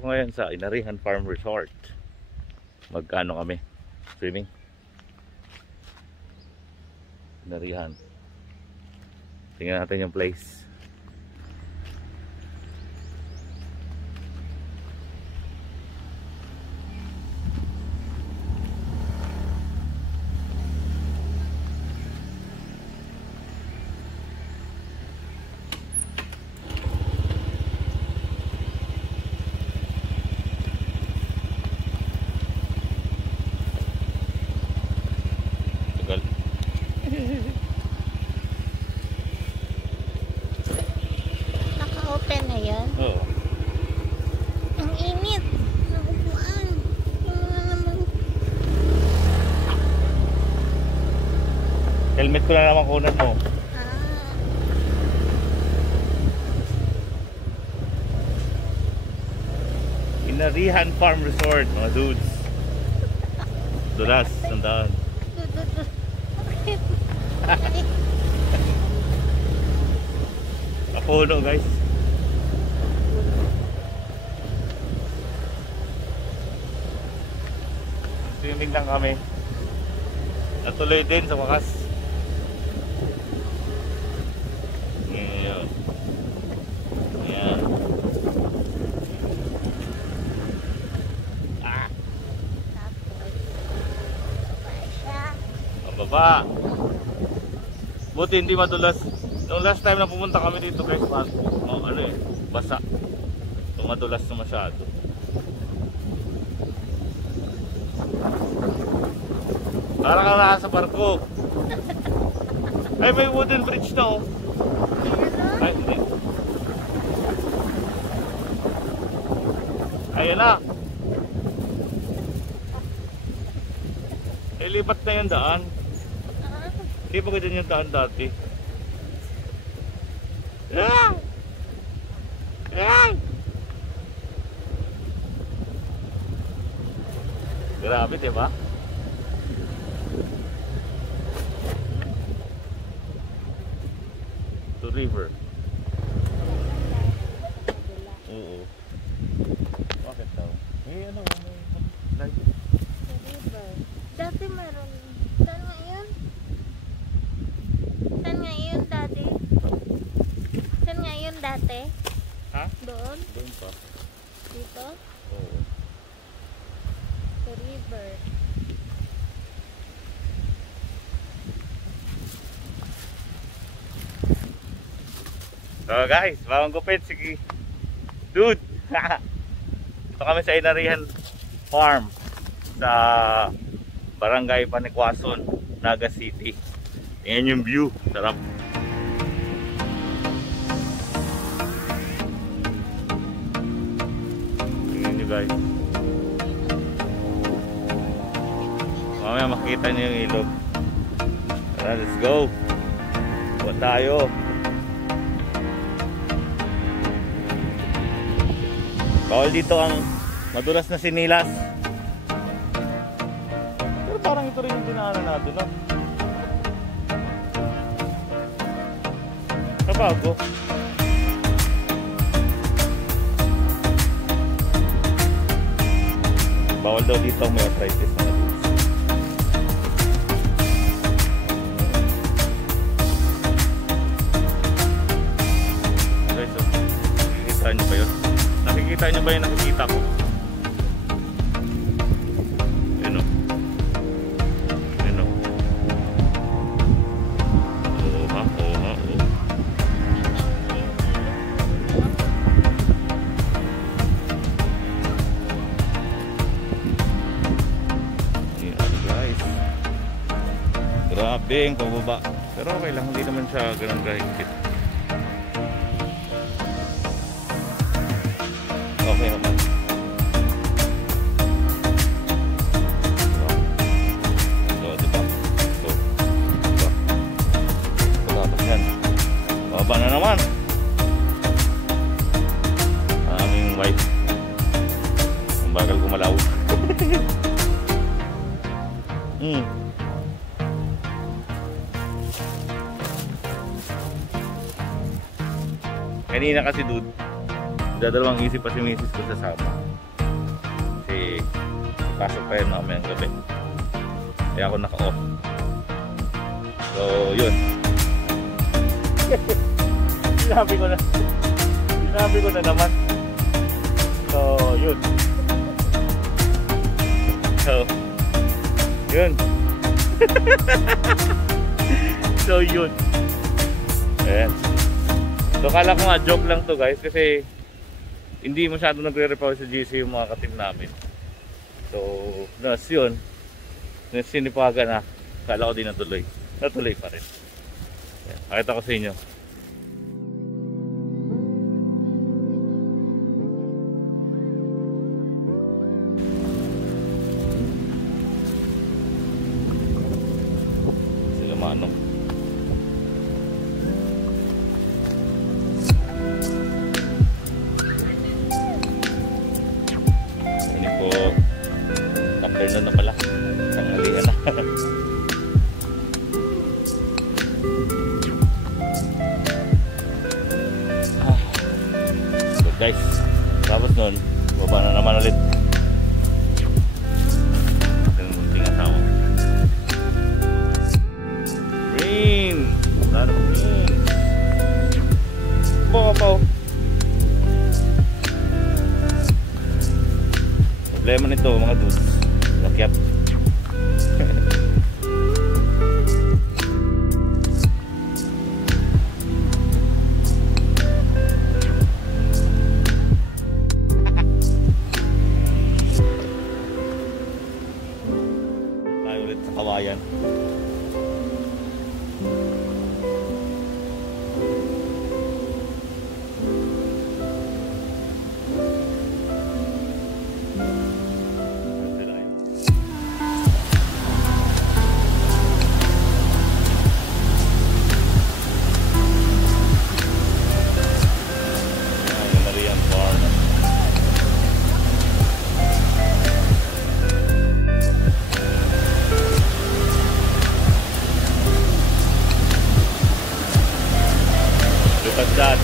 ako ngayon sa Inarihan Farm Resort. Magkano kami? Swimming? Inarihan. Tingnan natin yung place. Naka-open na yan? Oo. Ang init. Naupuan. Helmet ko na naman kunan mo. Inarihan Farm Resort, mga dudes. Dulas, sandaan. Napuno guys. Swimming lang kami. Natuloy din sa wakas. Ayan. Ayan. Baba. Buti hindi madulas. Yung last time na pumunta kami dito guys, basa. Madulas na masyado. Parang ka nasa barko. Ay, may wooden bridge na oh. Ay, hindi. Ayan na. Lipat na yung daan. Hindi pa ganyan yung daan dati. Ah! Ah! Grabe, diba? To river. Oo. Bakit daw? Eh, ano? Like... river. Dati meron. Saan nga yun? Saan nga yun dati? Saan nga yun dati? Ha? Doon? Doon pa. Dito? Oo. The river. So guys, bawang gupit, sige. Dude! Ito kami sa Inarihan Farm sa Barangay Panikwason, Naga City. Tingnan yung view, sarap. Tingnan nyo guys. Mamaya makita nyo yung ilog. Tara, let's go. Buwan tayo. Bawal dito ang madulas na sinilas. Pero parang ito rin yung dinaanan natin, no? Kabago. Bawal daw dito ang may arthritis na natin. Guys, so, nakikita nyo ba yun? Nakikita nyo ba yung nakikita ko? Yun o. Yun o. Oo ha, oo ha, oo. Yan guys. Grabe ang pababa. Pero okay lang, hindi naman siya ganun kahigpit. Okay naman. So, diba? So, diba? So, tapos yan. Baba na naman. Aming wife. Ang bagal gumalaw. Kanina kasi dude, Dadalawang isip pa si misis ko sasama. Kasi pasok pa yun mamayang gabi. Kaya ako naka-off. So, yun. Sinabi ko na naman. So, yun. So, yun. So, yun. Ayan. So, kala ko nga joke lang to guys kasi hindi masyado nagre-repair sa GC yung mga ka-team namin. So, nas yun. Sinipaga na. Kala ko din natuloy. Natuloy pa rin. Ayan. Pakita ko sa inyo. Sila manong. Ini po afternoon na pala. Tanghalian na. So guys, tapos nun, baba na naman ulit. Ito yung munting asawa. Rain! Lot of rain. Kapaw. Problema nito mga dudes. Lakyat. Tayo ulit sa kawayan. That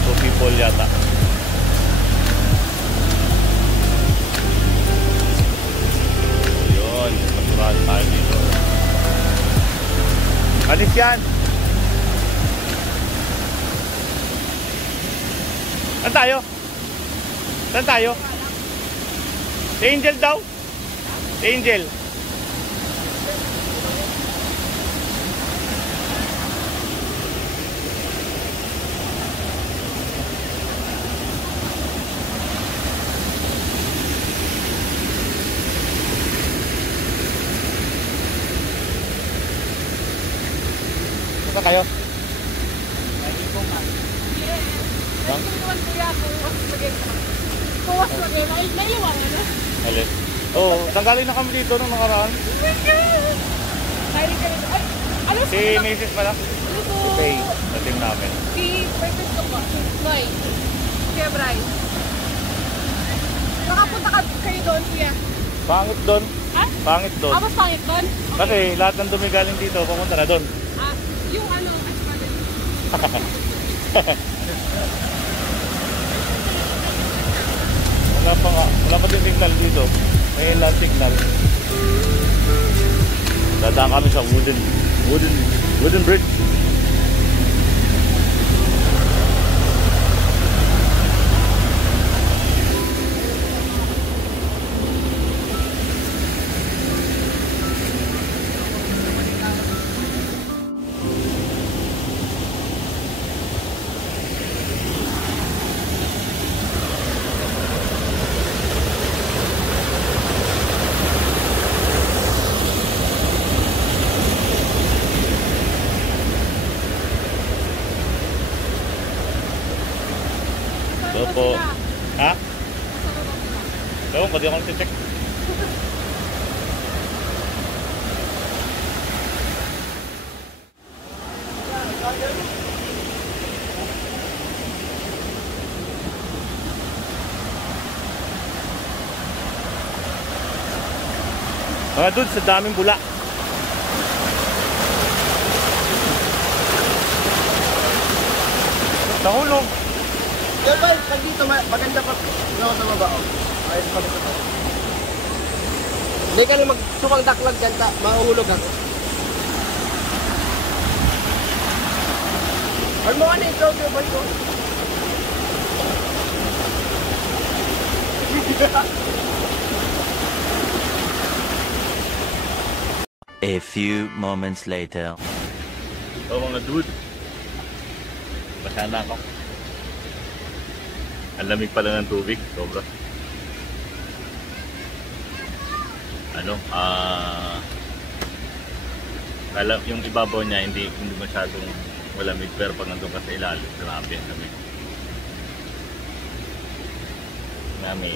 two people yata. Yun, maturahan tayo dito. Alis yan. Saan tayo? Saan tayo? Si Angel daw? Si Angel. Saan kayo? Alin? Oo, tanggalin na kami dito nung nakaraan. Si Mrs. pala. Si Faye, sa team namin. Si Purpose ko po. Noy. Kuya Bryce. Nakapunta kayo doon, kuya. Pangit doon. Ha? Pangit doon. Mas pangit doon? Okay. Kasi lahat ng dumi galing dito, pumunta na doon. Yung ano, wala pa din signal dito. May land signal. Dadaan kami sa wooden bridge. Po. Ha? Ewan ko, di ako nag-check. Mga dudes, sa daming bula. Nahulog. Yan ba, pag dito, maganda pa. Ano ako sa baba, oh. Ayos pa dito. Hindi ka na magsukang daklag dyan, mahuhulog ako. Ano mo ka na ito, boy ko? A few moments later. So mga dude, basa na ako. Ang lamig pala ng tubig, sobra. Ano, yung ibabaw niya hindi masyadong malamig, pero pag nandun ka sa ilalim, grabe ang lamig. Nami.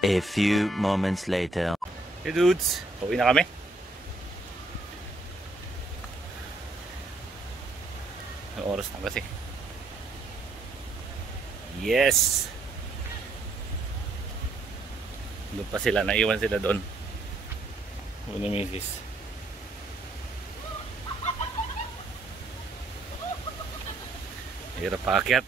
A few moments later. Hey dudes, uwi na kami. Ang oras na kasi. Yes! Doon pa sila, naiwan sila doon. Doon ni Mrs. Hirap paakyat.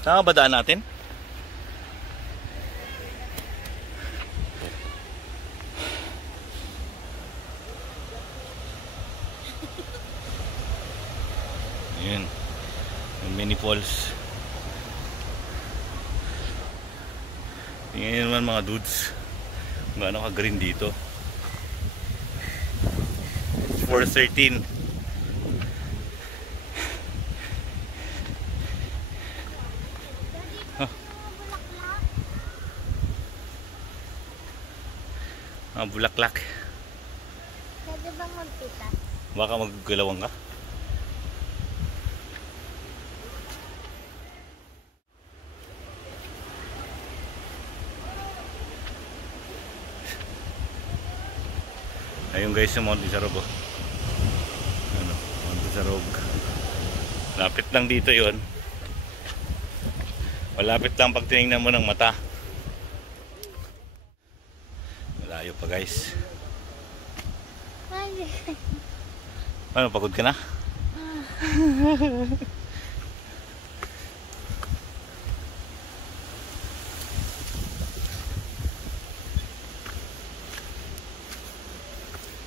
Saan ba daan natin? Ayan. Yung mini falls. Tingnan naman mga dudes. Gaano ka green dito. 4:13. Bulaklak. Pwede bang magpita? Baka maggalawang ka. Ayun guys yung Monte Sarog. Ano, Monte Sarog. Lapit lang dito yon. Malapit lang pag tinignan mo ng mata. Malayo pa guys. Ano, pagod ka na?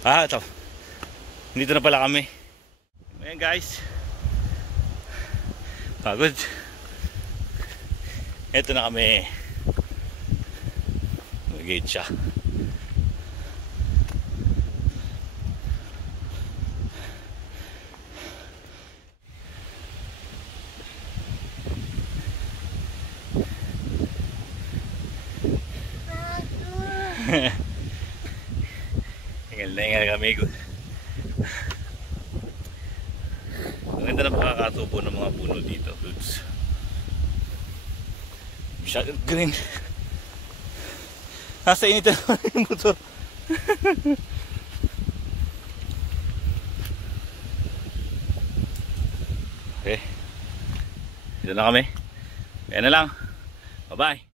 Ito. Dito na pala kami. Ayan guys. Pagod. Ito na kami. Mag-gate siya. Ingal kami. Ang ganda na makakatubo ng mga puno dito, dudes. Masyadong green. Nasa init na naman yung motor. Okay. Dito na kami. Kaya na lang. Bye-bye.